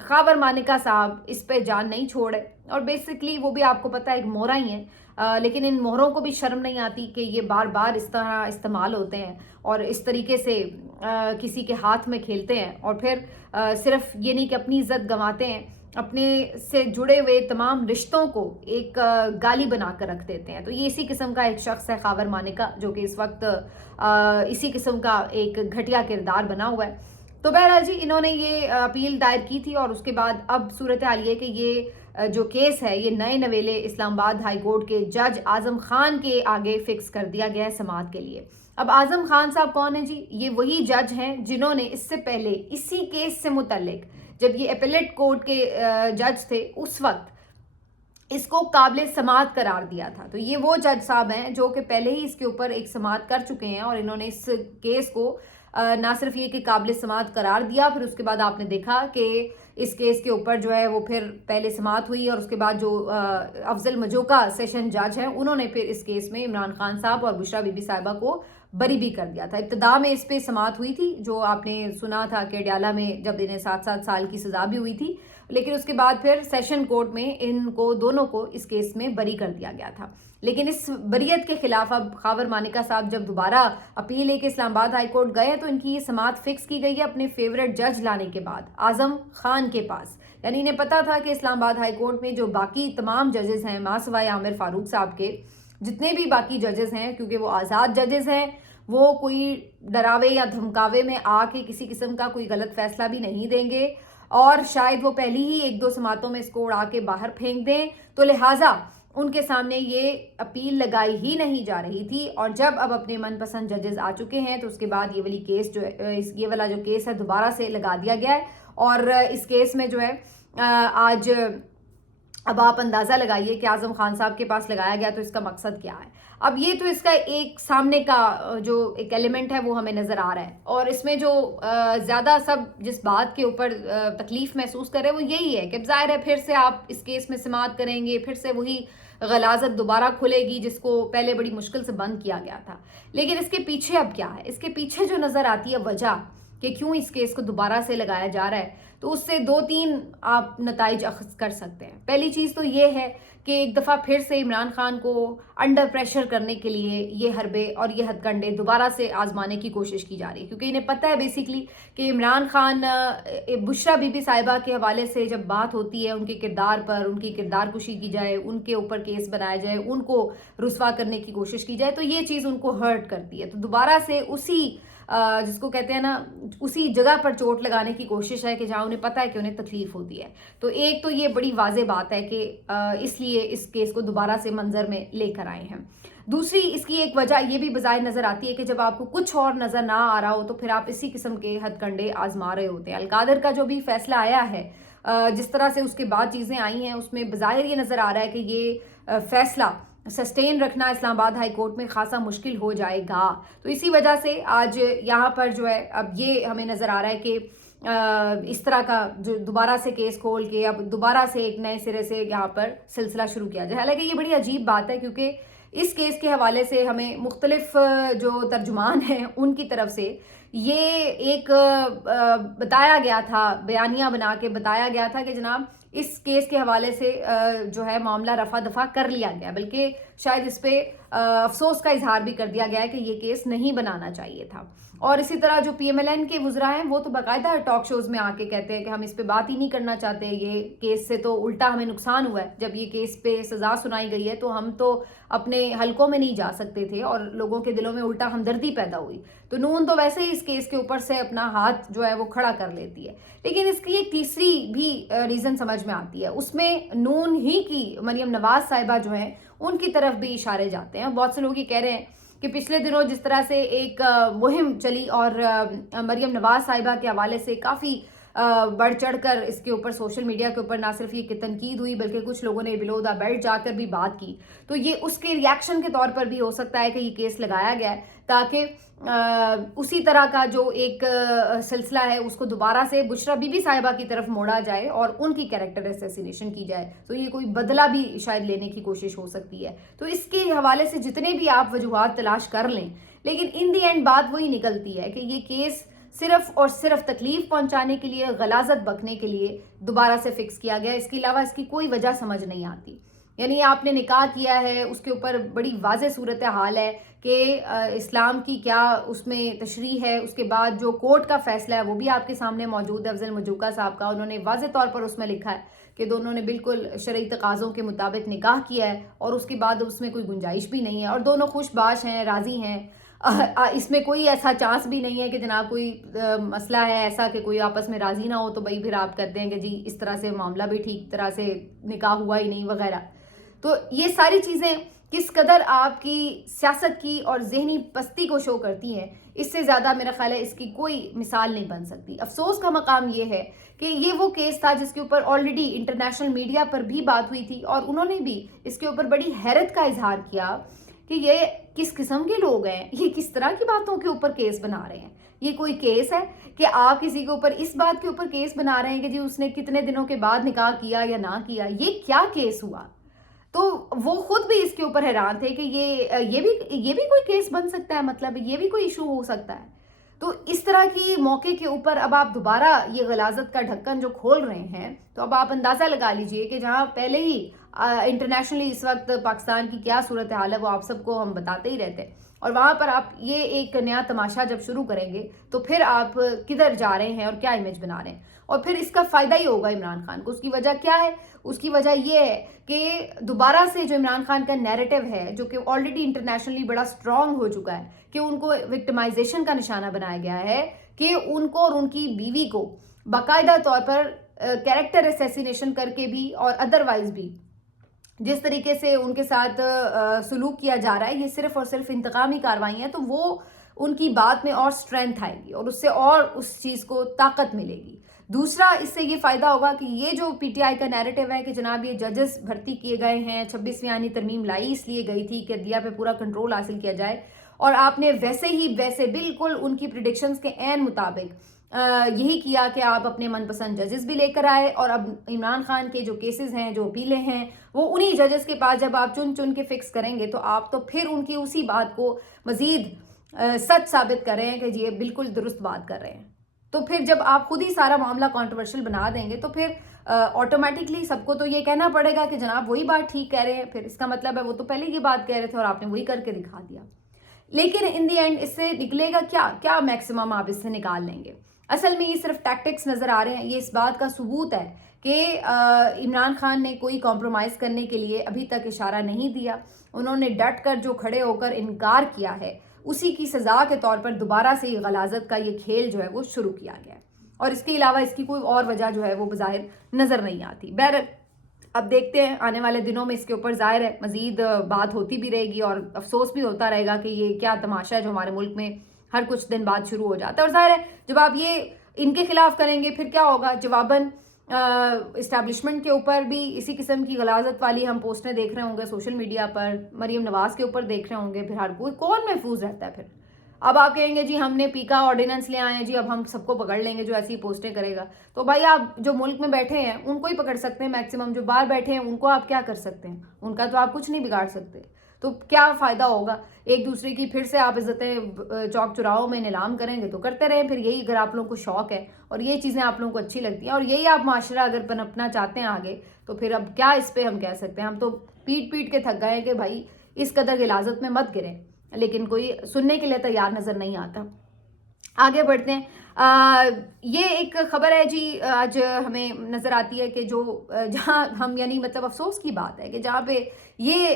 خاور مانیکا صاحب اس پہ جان نہیں چھوڑے، اور بیسکلی وہ بھی آپ کو پتہ ہے ایک مہرہ ہی ہیں، لیکن ان مہروں کو بھی شرم نہیں آتی کہ یہ بار بار اس طرح استعمال ہوتے ہیں اور اس طریقے سے کسی کے ہاتھ میں کھیلتے ہیں، اور پھر صرف یہ نہیں کہ اپنی عزت گنواتے ہیں، اپنے سے جڑے ہوئے تمام رشتوں کو ایک گالی بنا کر رکھ دیتے ہیں۔ تو یہ اسی قسم کا ایک شخص ہے خاور مانیکا، جو کہ اس وقت اسی قسم کا ایک گھٹیا کردار بنا ہوا ہے۔ تو بہرحال جی انہوں نے یہ اپیل دائر کی تھی، اور اس کے بعد اب صورتحال یہ کہ یہ جو کیس ہے یہ نئے نویلے اسلام آباد ہائی کورٹ کے جج اعظم خان کے آگے فکس کر دیا گیا ہے سماعت کے لیے۔ اب اعظم خان صاحب کون ہیں جی؟ یہ وہی جج ہیں جنہوں نے اس سے پہلے اسی کیس سے متعلق، جب یہ اپیلیٹ کورٹ کے جج تھے، اس وقت اس کو قابل سماعت قرار دیا تھا۔ تو یہ وہ جج صاحب ہیں جو کہ پہلے ہی اس کے اوپر ایک سماعت کر چکے ہیں، اور انہوں نے اس کیس کو نہ صرف یہ کہ قابل سماعت قرار دیا، پھر اس کے بعد آپ نے دیکھا کہ اس کیس کے اوپر جو ہے وہ پھر پہلے سماعت ہوئی، اور اس کے بعد جو افضل مجوکا سیشن جج ہیں انہوں نے پھر اس کیس میں عمران خان صاحب اور بشرا بی بی صاحبہ کو بری بھی کر دیا تھا۔ ابتدا میں اس پہ سماعت ہوئی تھی، جو آپ نے سنا تھا کہ ڈیالہ میں جب انہیں 7 سال کی سزا بھی ہوئی تھی، لیکن اس کے بعد پھر سیشن کورٹ میں ان کو دونوں کو اس کیس میں بری کر دیا گیا تھا۔ لیکن اس بریت کے خلاف اب خاور مانیکا صاحب جب دوبارہ اپیل لے کے اسلام آباد ہائی کورٹ گئے تو ان کی یہ سماعت فکس کی گئی ہے اپنے فیورٹ جج لانے کے بعد اعظم خان کے پاس۔ یعنی انہیں پتا تھا کہ اسلام آباد ہائی کورٹ میں جو باقی تمام ججز ہیں، ماں سوائے عامر فاروق صاحب کے، جتنے بھی باقی ججز ہیں، کیونکہ وہ آزاد ججز ہیں، وہ کوئی ڈراوے یا دھمکاوے میں آ کے کسی قسم کا کوئی غلط فیصلہ بھی نہیں دیں گے، اور شاید وہ پہلی ہی 1-2 سماعتوں میں اس کو اڑا کے باہر پھینک دیں، تو لہٰذا ان کے سامنے یہ اپیل لگائی ہی نہیں جا رہی تھی۔ اور جب اب اپنے من پسند ججز آ چکے ہیں تو اس کے بعد یہ والی کیس جو ہے، یہ والا جو کیس ہے دوبارہ سے لگا دیا گیا ہے، اور اس کیس میں جو ہے آج اب آپ اندازہ لگائیے کہ اعظم خان صاحب کے پاس لگایا گیا تو اس کا مقصد کیا ہے۔ اب یہ تو اس کا ایک سامنے کا جو ایک ایلیمنٹ ہے وہ ہمیں نظر آ رہا ہے، اور اس میں جو زیادہ سب جس بات کے اوپر تکلیف محسوس کرے وہ یہی ہے کہ ظاہر ہے پھر سے آپ اس کیس میں سماعت کریں گے، پھر سے وہی غلاظت دوبارہ کھلے گی جس کو پہلے بڑی مشکل سے بند کیا گیا تھا۔ لیکن اس کے پیچھے اب کیا ہے؟ اس کے پیچھے جو نظر آتی ہے وجہ کہ کیوں اس کیس کو دوبارہ سے لگایا جا رہا ہے، تو اس سے 2-3 آپ نتائج اخذ کر سکتے ہیں۔ پہلی چیز تو یہ ہے کہ ایک دفعہ پھر سے عمران خان کو انڈر پریشر کرنے کے لیے یہ حربے اور یہ ہتھ کنڈے دوبارہ سے آزمانے کی کوشش کی جا رہی ہے، کیونکہ انہیں پتہ ہے بیسیکلی کہ عمران خان بشرا بی بی صاحبہ کے حوالے سے جب بات ہوتی ہے ان کے کردار پر، ان کی کردار کشی کی جائے، ان کے اوپر کیس بنایا جائے، ان کو رسوا کرنے کی کوشش کی جائے، تو یہ چیز ان کو ہرٹ کرتی ہے۔ تو دوبارہ سے اسی جس کو کہتے ہیں نا، اسی جگہ پر چوٹ لگانے کی کوشش ہے کہ جہاں انہیں پتہ ہے کہ انہیں تکلیف ہوتی ہے۔ تو ایک تو یہ بڑی واضح بات ہے کہ اس لیے اس کیس کو دوبارہ سے منظر میں لے کر آئے ہیں۔ دوسری اس کی ایک وجہ یہ بھی بظاہر نظر آتی ہے کہ جب آپ کو کچھ اور نظر نہ آ رہا ہو تو پھر آپ اسی قسم کے ہتھ کنڈے آزما رہے ہوتے ہیں۔ القادر کا جو بھی فیصلہ آیا ہے، جس طرح سے اس کے بعد چیزیں آئی ہیں، اس میں بظاہر یہ نظر آ رہا ہے کہ یہ فیصلہ سسٹین رکھنا اسلام آباد ہائی کورٹ میں خاصا مشکل ہو جائے گا۔ تو اسی وجہ سے آج یہاں پر جو ہے اب یہ ہمیں نظر آ رہا ہے کہ اس طرح کا جو دوبارہ سے کیس کھول کے اب دوبارہ سے ایک نئے سرے سے یہاں پر سلسلہ شروع کیا جائے۔ حالانکہ یہ بڑی عجیب بات ہے، کیونکہ اس کیس کے حوالے سے ہمیں مختلف جو ترجمان ہیں ان کی طرف سے یہ ایک بتایا گیا تھا، بیانیہ بنا کے بتایا گیا تھا کہ جناب اس کیس کے حوالے سے جو ہے معاملہ رفع دفع کر لیا گیا، بلکہ شاید اس پہ افسوس کا اظہار بھی کر دیا گیا ہے کہ یہ کیس نہیں بنانا چاہیے تھا۔ اور اسی طرح جو پی ایم ایل این کے وزراء ہیں وہ تو باقاعدہ ٹاک شوز میں آ کے کہتے ہیں کہ ہم اس پہ بات ہی نہیں کرنا چاہتے، یہ کیس سے تو الٹا ہمیں نقصان ہوا ہے، جب یہ کیس پہ سزا سنائی گئی ہے تو ہم تو اپنے حلقوں میں نہیں جا سکتے تھے اور لوگوں کے دلوں میں الٹا ہمدردی پیدا ہوئی۔ تو نون تو ویسے ہی اس کیس کے اوپر سے اپنا ہاتھ جو ہے وہ کھڑا کر لیتی ہے، لیکن اس کی ایک تیسری بھی ریزن سمجھ میں آتی ہے، اس میں نون ہی کی مریم نواز صاحبہ جو ہیں ان کی طرف بھی اشارے جاتے ہیں۔ بہت سے لوگ یہ کہہ رہے ہیں کہ پچھلے دنوں جس طرح سے ایک مہم چلی اور مریم نواز صاحبہ کے حوالے سے کافی بڑھ چڑھ کر اس کے اوپر سوشل میڈیا کے اوپر نہ صرف یہ تنقید ہوئی بلکہ کچھ لوگوں نے بلو دا بیلٹ جا کر بھی بات کی، تو یہ اس کے ریاکشن کے طور پر بھی ہو سکتا ہے کہ یہ کیس لگایا گیا ہے تاکہ اسی طرح کا جو ایک سلسلہ ہے اس کو دوبارہ سے بشرا بی بی صاحبہ کی طرف موڑا جائے اور ان کی کیریکٹر اسیسینیشن کی جائے، تو یہ کوئی بدلہ بھی شاید لینے کی کوشش ہو سکتی ہے۔ تو اس کے حوالے سے جتنے بھی آپ وجوہات تلاش کر لیں، لیکن ان دی اینڈ بات وہی نکلتی ہے کہ یہ کیس صرف اور صرف تکلیف پہنچانے کے لیے, غلاظت بکنے کے لیے دوبارہ سے فکس کیا گیا. اس کے علاوہ اس کی کوئی وجہ سمجھ نہیں آتی. یعنی آپ نے نکاح کیا ہے, اس کے اوپر بڑی واضح صورتحال ہے کہ اسلام کی کیا اس میں تشریح ہے. اس کے بعد جو کورٹ کا فیصلہ ہے وہ بھی آپ کے سامنے موجود ہے, افضل مجوکا صاحب کا. انہوں نے واضح طور پر اس میں لکھا ہے کہ دونوں نے بالکل شرعی تقاضوں کے مطابق نکاح کیا ہے, اور اس کے بعد اس میں کوئی گنجائش بھی نہیں ہے, اور دونوں خوش باش ہیں, راضی ہیں. اس میں کوئی ایسا چانس بھی نہیں ہے کہ جناب کوئی مسئلہ ہے ایسا کہ کوئی آپس میں راضی نہ ہو تو بھائی پھر آپ کہتے ہیں کہ جی اس طرح سے معاملہ بھی ٹھیک طرح سے نکاح ہوا ہی نہیں وغیرہ. تو یہ ساری چیزیں کس قدر آپ کی سیاست کی اور ذہنی پستی کو شو کرتی ہیں, اس سے زیادہ میرا خیال ہے اس کی کوئی مثال نہیں بن سکتی. افسوس کا مقام یہ ہے کہ یہ وہ کیس تھا جس کے اوپر آلریڈی انٹرنیشنل میڈیا پر بھی بات ہوئی تھی, اور انہوں نے بھی اس کے اوپر بڑی حیرت کا اظہار کیا کہ یہ کس قسم کے لوگ ہیں, یہ کس طرح کی باتوں کے اوپر کیس بنا رہے ہیں. یہ کوئی کیس ہے کہ آپ کسی کے اوپر اس بات کے اوپر کیس بنا رہے ہیں کہ جی اس نے کتنے دنوں کے بعد نکاح کیا یا نہ کیا, یہ کیا کیس ہوا. تو وہ خود بھی اس کے اوپر حیران تھے کہ یہ بھی کوئی کیس بن سکتا ہے, مطلب یہ بھی کوئی ایشو ہو سکتا ہے. تو اس طرح کی موقع کے اوپر اب آپ دوبارہ یہ غلاظت کا ڈھکن جو کھول رہے ہیں, تو اب آپ اندازہ لگا لیجئے کہ جہاں پہلے ہی انٹرنیشنلی اس وقت پاکستان کی کیا صورتحال ہے وہ آپ سب کو ہم بتاتے ہی رہتے ہیں, اور وہاں پر آپ یہ ایک نیا تماشا جب شروع کریں گے تو پھر آپ کدھر جا رہے ہیں اور کیا امیج بنا رہے ہیں. اور پھر اس کا فائدہ ہی ہوگا عمران خان کو. اس کی وجہ کیا ہے؟ اس کی وجہ یہ ہے کہ دوبارہ سے جو عمران خان کا نیریٹو ہے جو کہ آلریڈی انٹرنیشنلی بڑا سٹرونگ ہو چکا ہے کہ ان کو وکٹمائزیشن کا نشانہ بنایا گیا ہے, کہ ان کو اور ان کی بیوی کو باقاعدہ طور پر کیریکٹر اسیسینیشن کر کے بھی اور ادروائز بھی جس طریقے سے ان کے ساتھ سلوک کیا جا رہا ہے, یہ صرف اور صرف انتقامی کارروائی ہیں. تو وہ ان کی بات میں اور سٹرینتھ آئے گی اور اس سے اور اس چیز کو طاقت ملے گی. دوسرا اس سے یہ فائدہ ہوگا کہ یہ جو پی ٹی آئی کا نیریٹو ہے کہ جناب یہ ججز بھرتی کیے گئے ہیں, 26ویں آئینی ترمیم لائی اس لیے گئی تھی کہ عدلیہ پہ پورا کنٹرول حاصل کیا جائے, اور آپ نے ویسے بالکل ان کی پریڈکشنز کے عین مطابق یہی کیا کہ آپ اپنے من پسند ججز بھی لے کر آئے, اور اب عمران خان کے جو کیسز ہیں جو اپیلیں ہیں وہ انہی ججز کے پاس جب آپ چن کے فکس کریں گے تو آپ تو پھر ان کی اسی بات کو مزید سچ ثابت کر رہے ہیں کہ جی یہ بالکل درست بات کر رہے ہیں. تو پھر جب آپ خود ہی سارا معاملہ کانٹروورشل بنا دیں گے تو پھر آٹومیٹکلی سب کو تو یہ کہنا پڑے گا کہ جناب وہی بات ٹھیک کہہ رہے ہیں. پھر اس کا مطلب ہے وہ تو پہلے یہ بات کہہ رہے تھے اور آپ نے وہی کر کے دکھا دیا. لیکن ان دی اینڈ اس سے نکلے گا کیا میکسیمم آپ اس سے نکال لیں گے. اصل میں یہ صرف ٹیکٹکس نظر آ رہے ہیں. یہ اس بات کا ثبوت ہے کہ عمران خان نے کوئی کمپرومائز کرنے کے لیے ابھی تک اشارہ نہیں دیا. انہوں نے ڈٹ کر جو کھڑے ہو کر انکار کیا ہے اسی کی سزا کے طور پر دوبارہ سے یہ غلاظت کا یہ کھیل جو ہے وہ شروع کیا گیا ہے, اور اس کے علاوہ اس کی کوئی اور وجہ جو ہے وہ بظاہر نظر نہیں آتی. بہرحال اب دیکھتے ہیں آنے والے دنوں میں اس کے اوپر ظاہر ہے مزید بات ہوتی بھی رہے گی, اور افسوس بھی ہوتا رہے گا کہ یہ کیا تماشا ہے جو ہمارے ملک میں ہر کچھ دن بعد شروع ہو جاتا ہے. اور ظاہر ہے جب آپ یہ ان کے خلاف کریں گے پھر کیا ہوگا, جواباً اسٹیبلشمنٹ کے اوپر بھی اسی قسم کی غلاظت والی ہم پوسٹیں دیکھ رہے ہوں گے سوشل میڈیا پر, مریم نواز کے اوپر دیکھ رہے ہوں گے. پھر ہر کوئی کون محفوظ رہتا ہے. پھر اب آپ کہیں گے جی ہم نے پیکا آرڈیننس لے آئے ہیں, جی اب ہم سب کو پکڑ لیں گے جو ایسی پوسٹیں کرے گا. تو بھائی آپ جو ملک میں بیٹھے ہیں ان کو ہی پکڑ سکتے ہیں میکسیمم, جو باہر بیٹھے ہیں ان کو آپ کیا کر سکتے ہیں, ان کا تو آپ کچھ نہیں بگاڑ سکتے. تو کیا فائدہ ہوگا ایک دوسرے کی پھر سے آپ عزتیں چوک چوراہوں میں نیلام کریں گے تو کرتے رہیں. پھر یہی اگر آپ لوگوں کو شوق ہے اور یہ چیزیں آپ لوگوں کو اچھی لگتی ہیں اور یہی آپ معاشرہ اگر پنپنا چاہتے ہیں آگے, تو پھر اب کیا اس پہ ہم کہہ سکتے ہیں. ہم تو پیٹ کے تھک گئے ہیں کہ بھائی اس قدر غلاظت میں مت گریں, لیکن کوئی سننے کے لیے تیار نظر نہیں آتا. آگے بڑھتے ہیں. یہ ایک خبر ہے جی آج ہمیں نظر آتی ہے کہ جو جہاں ہم یعنی مطلب افسوس کی بات ہے کہ جہاں پہ یہ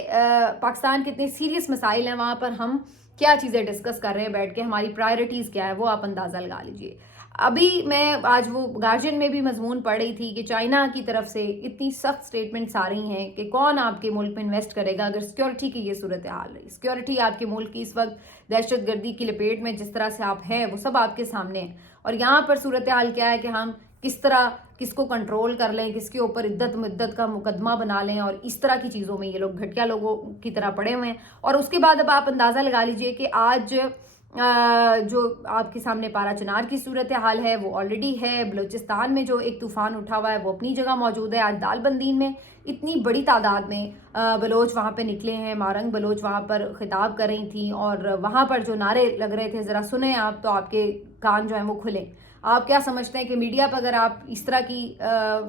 پاکستان کے اتنے سیریس مسائل ہیں وہاں پر ہم کیا چیزیں ڈسکس کر رہے ہیں بیٹھ کے, ہماری پرائرٹیز کیا ہے وہ آپ اندازہ لگا لیجئے. ابھی میں آج وہ گارجین میں بھی مضمون پڑھ رہی تھی کہ چائنا کی طرف سے اتنی سخت سٹیٹمنٹس آ رہی ہیں کہ کون آپ کے ملک میں انویسٹ کرے گا اگر سیکیورٹی کی یہ صورتحال رہی. سیکیورٹی آپ کے ملک کی اس وقت دہشت گردی کی لپیٹ میں جس طرح سے آپ ہیں وہ سب آپ کے سامنے ہیں, اور یہاں پر صورتحال کیا ہے کہ ہم کس طرح کس کو کنٹرول کر لیں, کس کے اوپر عدت مدت کا مقدمہ بنا لیں, اور اس طرح کی چیزوں میں یہ لوگ گھٹیا لوگوں کی طرح پڑے ہوئے ہیں. اور اس کے بعد اب آپ اندازہ لگا لیجئے کہ آج جو آپ کے سامنے پارا چنار کی صورتحال ہے وہ آلریڈی ہے. بلوچستان میں جو ایک طوفان اٹھا ہوا ہے وہ اپنی جگہ موجود ہے. آج دال بندین میں اتنی بڑی تعداد میں بلوچ وہاں پہ نکلے ہیں. مارنگ بلوچ وہاں پر خطاب کر رہی تھیں اور وہاں پر جو نعرے لگ رہے تھے ذرا سنیں آپ تو آپ کے کان جو ہیں وہ کھلیں. آپ کیا سمجھتے ہیں کہ میڈیا پہ اگر آپ اس طرح کی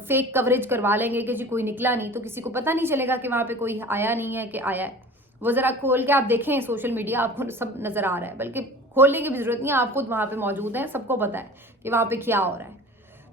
فیک کوریج کروا لیں گے کہ جی کوئی نکلا نہیں تو کسی کو پتہ نہیں چلے گا کہ وہاں پہ کوئی آیا نہیں ہے کہ آیا ہے. وہ ذرا کھول کے آپ دیکھیں سوشل میڈیا, آپ کو سب نظر آ رہا ہے. بلکہ کھولنے کی بھی ضرورت نہیں ہے, آپ خود وہاں پہ موجود ہیں, سب کو پتہ ہے کہ وہاں پہ کیا ہو رہا ہے.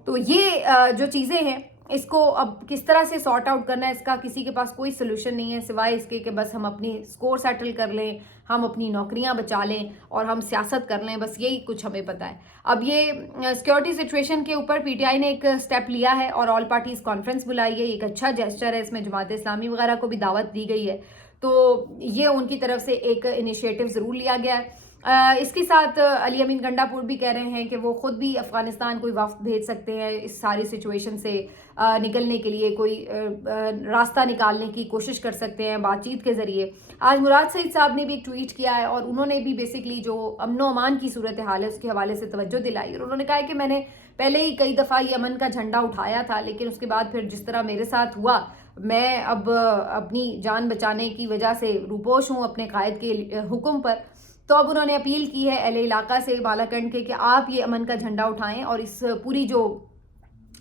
تو یہ جو چیزیں ہیں اس کو اب کس طرح سے سارٹ آؤٹ کرنا ہے, اس کا کسی کے پاس کوئی سلوشن نہیں ہے سوائے اس کے کہ بس ہم اپنی سکور سیٹل کر لیں, ہم اپنی نوکریاں بچا لیں اور ہم سیاست کر لیں. بس یہی کچھ ہمیں پتہ ہے. اب یہ سیکورٹی سچویشن کے اوپر پی ٹی آئی نے ایک سٹیپ لیا ہے اور آل پارٹیز کانفرنس بلائی ہے. ایک اچھا جیسچر ہے, اس میں جماعت اسلامی وغیرہ کو بھی دعوت دی گئی ہے. تو یہ ان کی طرف سے ایک انیشیٹو ضرور لیا گیا ہے. اس کے ساتھ علی امین گنڈا پور بھی کہہ رہے ہیں کہ وہ خود بھی افغانستان کوئی وفد بھیج سکتے ہیں اس ساری سچویشن سے نکلنے کے لیے, کوئی راستہ نکالنے کی کوشش کر سکتے ہیں بات چیت کے ذریعے. آج مراد سعید صاحب نے بھی ایک ٹویٹ کیا ہے اور انہوں نے بھی بیسکلی جو امن و امان کی صورتحال ہے اس کے حوالے سے توجہ دلائی, اور انہوں نے کہا ہے کہ میں نے پہلے ہی کئی دفعہ یہ امن کا جھنڈا اٹھایا تھا, لیکن اس کے بعد پھر جس طرح میرے ساتھ ہوا میں اب اپنی جان بچانے کی وجہ سے روپوش ہوں اپنے قائد کے حکم پر. تو اب انہوں نے اپیل کی ہے اہل علاقہ سے بالاکنڈ کے کہ آپ یہ امن کا جھنڈا اٹھائیں اور اس پوری جو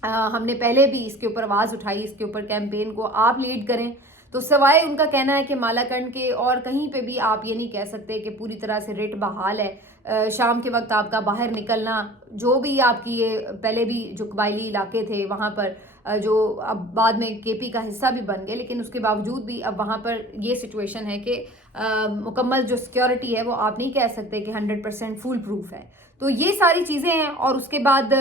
ہم نے پہلے بھی اس کے اوپر آواز اٹھائی, اس کے اوپر کیمپین کو آپ لیڈ کریں. تو سوائے ان کا کہنا ہے کہ مالاکنڈ کے اور کہیں پہ بھی آپ یہ نہیں کہہ سکتے کہ پوری طرح سے ریٹ بحال ہے. شام کے وقت آپ کا باہر نکلنا, جو بھی آپ کی یہ پہلے بھی جو قبائلی علاقے تھے وہاں پر جو اب بعد میں کے پی کا حصہ بھی بن گئے, لیکن اس کے باوجود بھی اب وہاں پر یہ سچویشن ہے کہ مکمل جو سیکیورٹی ہے وہ آپ نہیں کہہ سکتے کہ 100% فول پروف ہے. تو یہ ساری چیزیں ہیں. اور اس کے بعد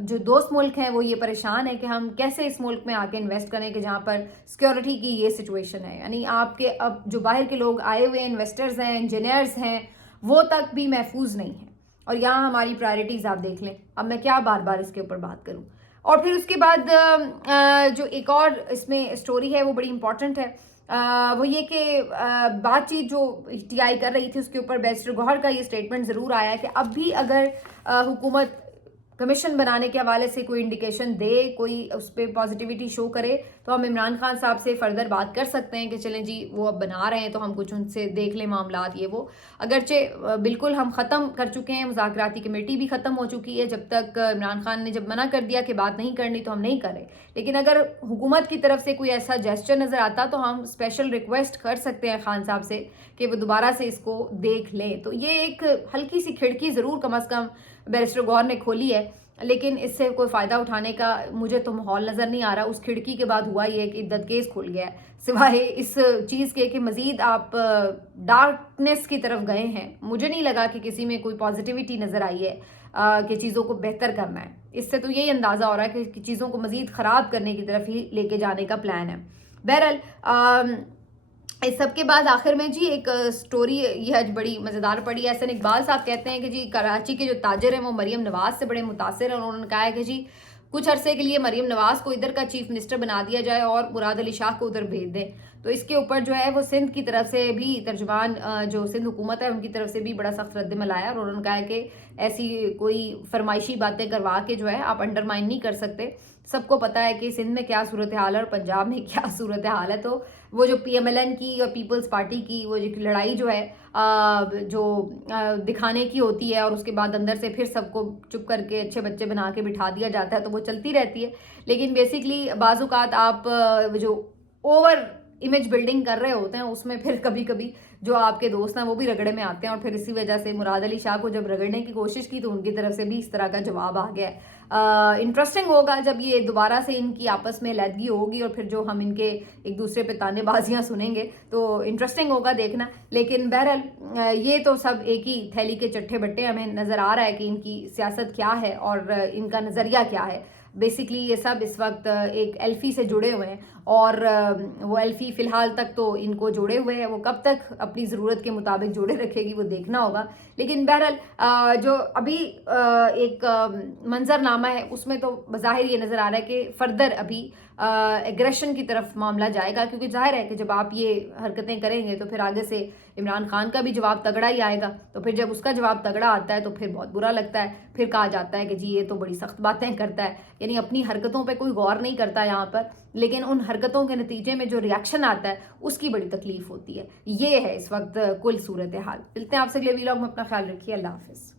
جو دوست ملک ہیں وہ یہ پریشان ہیں کہ ہم کیسے اس ملک میں آ کے انویسٹ کریں کہ جہاں پر سیکیورٹی کی یہ سچویشن ہے. یعنی آپ کے اب جو باہر کے لوگ آئے ہوئے انویسٹرز ہیں, انجینئرز ہیں, وہ تک بھی محفوظ نہیں ہیں. اور یہاں ہماری پرائرٹیز آپ دیکھ لیں. اب میں کیا بار بار اس کے اوپر بات کروں. اور پھر اس کے بعد جو ایک اور اس میں سٹوری ہے وہ بڑی امپورٹنٹ ہے, وہ یہ کہ بات چیت جو ٹی آئی کر رہی تھی اس کے اوپر بیرسٹر گوہر کا یہ سٹیٹمنٹ ضرور آیا ہے کہ اب بھی اگر حکومت کمیشن بنانے کے حوالے سے کوئی انڈیکیشن دے, کوئی اس پہ پازیٹیوٹی شو کرے, تو ہم عمران خان صاحب سے فردر بات کر سکتے ہیں کہ چلیں جی وہ اب بنا رہے ہیں تو ہم کچھ ان سے دیکھ لیں معاملات. یہ وہ اگرچہ بالکل ہم ختم کر چکے ہیں, مذاکراتی کمیٹی بھی ختم ہو چکی ہے, جب تک عمران خان نے جب منع کر دیا کہ بات نہیں کرنی تو ہم نہیں کریں. لیکن اگر حکومت کی طرف سے کوئی ایسا جیسچر نظر آتا تو ہم اسپیشل ریکویسٹ کر سکتے ہیں خان صاحب سے کہ وہ دوبارہ سے اس کو دیکھ لیں. تو یہ ایک ہلکی سی کھڑکی ضرور کم از کم بیرسٹر گوہر نے کھولی ہے, لیکن اس سے کوئی فائدہ اٹھانے کا مجھے تو ماحول نظر نہیں آ رہا. اس کھڑکی کے بعد ہوا یہ کہ عدت کیس کھل گیا ہے, سوائے اس چیز کے کہ مزید آپ ڈارکنیس کی طرف گئے ہیں. مجھے نہیں لگا کہ کسی میں کوئی پازیٹیوٹی نظر آئی ہے کہ چیزوں کو بہتر کرنا ہے. اس سے تو یہی اندازہ ہو رہا ہے کہ چیزوں کو مزید خراب کرنے کی طرف ہی لے کے جانے کا پلان ہے. بہرحال اس سب کے بعد آخر میں جی ایک سٹوری یہ آج بڑی مزیدار پڑی ہے. احسن اقبال صاحب کہتے ہیں کہ جی کراچی کے جو تاجر ہیں وہ مریم نواز سے بڑے متاثر ہیں. انہوں نے کہا ہے کہ جی کچھ عرصے کے لیے مریم نواز کو ادھر کا چیف منسٹر بنا دیا جائے اور مراد علی شاہ کو ادھر بھیج دیں. تو اس کے اوپر جو ہے وہ سندھ کی طرف سے بھی ترجمان جو سندھ حکومت ہے ان کی طرف سے بھی بڑا سخت رد عمل آیا, اور انہوں نے کہا ہے کہ ایسی کوئی فرمائشی باتیں کروا کے جو ہے آپ انڈرمائن نہیں کر سکتے. سب کو پتا ہے کہ سندھ میں کیا صورتحال ہے اور پنجاب میں کیا صورتحال ہے. تو وہ جو پی ایم ایل این کی اور پیپلز پارٹی کی وہ لڑائی جو ہے جو دکھانے کی ہوتی ہے اور اس کے بعد اندر سے پھر سب کو چپ کر کے اچھے بچے بنا کے بٹھا دیا جاتا ہے, تو وہ چلتی رہتی ہے. لیکن بیسکلی بعض اوقات آپ جو اوور امیج بلڈنگ کر رہے ہوتے ہیں اس میں پھر کبھی کبھی جو آپ کے دوست ہیں وہ بھی رگڑے میں آتے ہیں, اور پھر اسی وجہ سے مراد علی شاہ کو جب رگڑنے کی کوشش کی تو ان کی طرف سے بھی اس طرح کا جواب آ گیا. انٹرسٹنگ ہوگا جب یہ دوبارہ سے ان کی آپس میں علیحدگی ہوگی اور پھر جو ہم ان کے ایک دوسرے پہ تانے بازیاں سنیں گے تو انٹرسٹنگ ہوگا دیکھنا. لیکن بہرحال یہ تو سب ایک ہی تھیلی کے چٹھے بٹے, ہمیں نظر آ رہا ہے کہ ان کی سیاست کیا ہے اور ان کا نظریہ کیا ہے. بیسکلی یہ سب اس وقت ایک ایلفی سے جڑے ہوئے ہیں اور وہ ایلفی فی الحال تک تو ان کو جوڑے ہوئے ہے، وہ کب تک اپنی ضرورت کے مطابق جوڑے رکھے گی وہ دیکھنا ہوگا. لیکن بہرحال جو ابھی ایک منظر نامہ ہے اس میں تو بظاہر یہ نظر آ رہا ہے کہ فردر ابھی ایگریشن کی طرف معاملہ جائے گا، کیونکہ ظاہر ہے کہ جب آپ یہ حرکتیں کریں گے تو پھر آگے سے عمران خان کا بھی جواب تگڑا ہی آئے گا. تو پھر جب اس کا جواب تگڑا آتا ہے تو پھر بہت برا لگتا ہے. پھر کہا جاتا ہے کہ جی یہ تو بڑی سخت باتیں کرتا ہے، یعنی اپنی حرکتوں پہ کوئی غور نہیں کرتا یہاں پر، لیکن ان حرکتوں کے نتیجے میں جو ریاکشن آتا ہے اس کی بڑی تکلیف ہوتی ہے. یہ ہے اس وقت کل صورتحال. ملتے ہیں آپ سے اگلے ویلاگ میں، اپنا خیال رکھیے. اللہ حافظ.